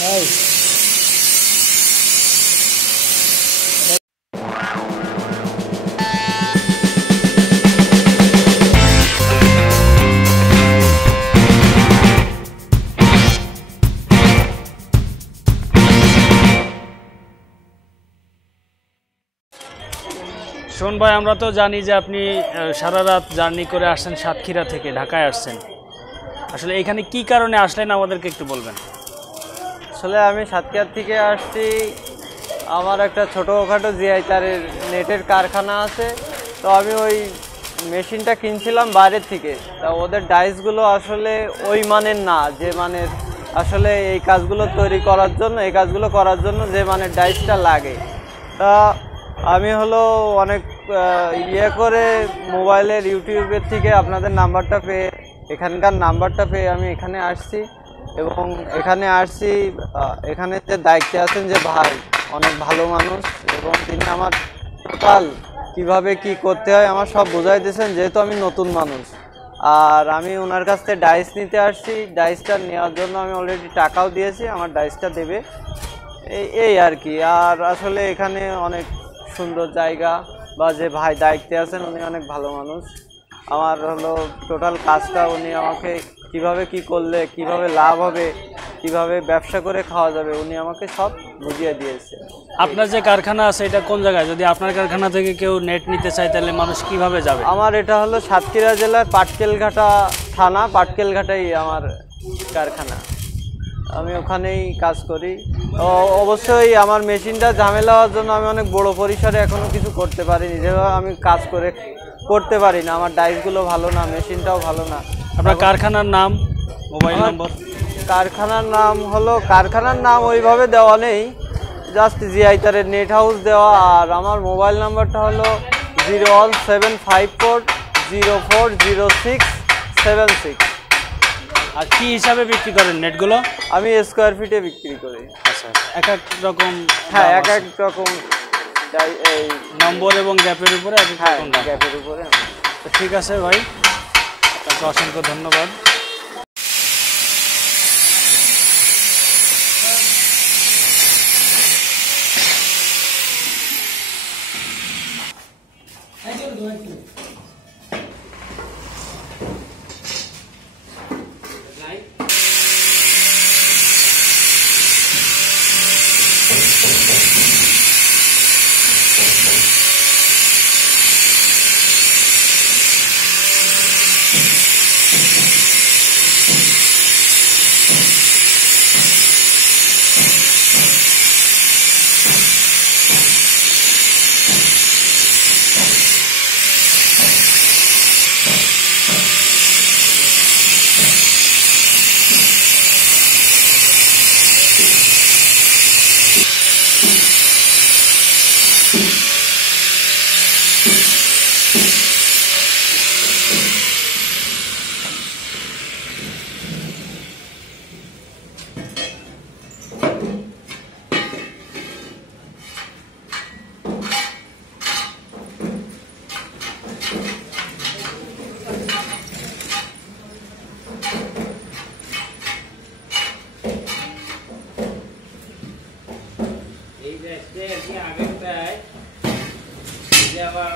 শোন ভাই, আমরা তো জানি যে আপনি সারা রাত জার্নি করে আসছেন সাতক্ষীরা থেকে ঢাকায় আসছেন। আসলে এখানে কি কারণে আসলেন আমাদেরকে একটু বলবেন? আসলে আমি সাতক্ষীরা থেকে আসছি, আমার একটা ছোটোখাটো জিআই তারের নেটের কারখানা আছে। তো আমি ওই মেশিনটা কিনছিলাম বাইরের থেকে। তা ওদের ডাইসগুলো আসলে ওই মানের না, যে মানের আসলে এই কাজগুলো তৈরি করার জন্য, এই কাজগুলো করার জন্য যে মানের ডাইসটা লাগে। তা আমি হলো অনেক করে মোবাইলের ইউটিউবের থেকে আপনাদের নাম্বারটা পেয়ে, এখানকার নাম্বারটা পেয়ে আমি এখানে আসছি। এবং এখানে আসছি, এখানে যে দায়িত্বে আছেন যে ভাই অনেক ভালো মানুষ, এবং তিনি আমার টোটাল কীভাবে কি করতে হয় আমার সব বোঝাই দিয়েছেন, যেহেতু আমি নতুন মানুষ। আর আমি ওনার কাছ থেকে ডাইস নিতে আসছি। ডাইসটা নেওয়ার জন্য আমি অলরেডি টাকাও দিয়েছি, আমার ডাইসটা দেবে এই আর কি। আর আসলে এখানে অনেক সুন্দর জায়গা, বা যে ভাই দায়িত্বে আছেন উনি অনেক ভালো মানুষ। আমার হলো টোটাল কাজটা উনি আমাকে কিভাবে কি করলে কিভাবে লাভ হবে, কিভাবে ব্যবসা করে খাওয়া যাবে, উনি আমাকে সব বুঝিয়ে দিয়েছে। আপনার যে কারখানা আছে এটা কোন জায়গায়? যদি আপনার কারখানা থেকে কেউ নেট নিতে চায় তাহলে মানুষ কিভাবে যাবে? আমার এটা হলো সাতক্ষীরা জেলার পাটকেলঘাটা থানা, পাটকেলঘাটাই আমার কারখানা। আমি ওখানেই কাজ করি। অবশ্যই আমার মেশিনটা ঝামেলা হওয়ার জন্য আমি অনেক বড় পরিসরে এখনও কিছু করতে পারিনি, যেভাবে আমি কাজ করতে পারি না। আমার ডাইসগুলো ভালো না, মেশিনটাও ভালো না। আপনার কারখানার নাম, মোবাইল নম্বর? কারখানার নাম ওইভাবে দেওয়া নেই, জাস্ট জিআই তারের নেট হাউস দেওয়া। আর আমার মোবাইল নাম্বারটা হলো 01754040676। আর কি হিসাবে বিক্রি করেন নেটগুলো? আমি স্কোয়ার ফিটে বিক্রি করি। আচ্ছা, এক এক রকম? হ্যাঁ, এক এক রকম এই নম্বর এবং গ্যাপের উপরে এক এক রকম দাম। গ্যাপের উপরে। তো ঠিক আছে ভাই, আপনাকে অসংখ্য ধন্যবাদ। আবার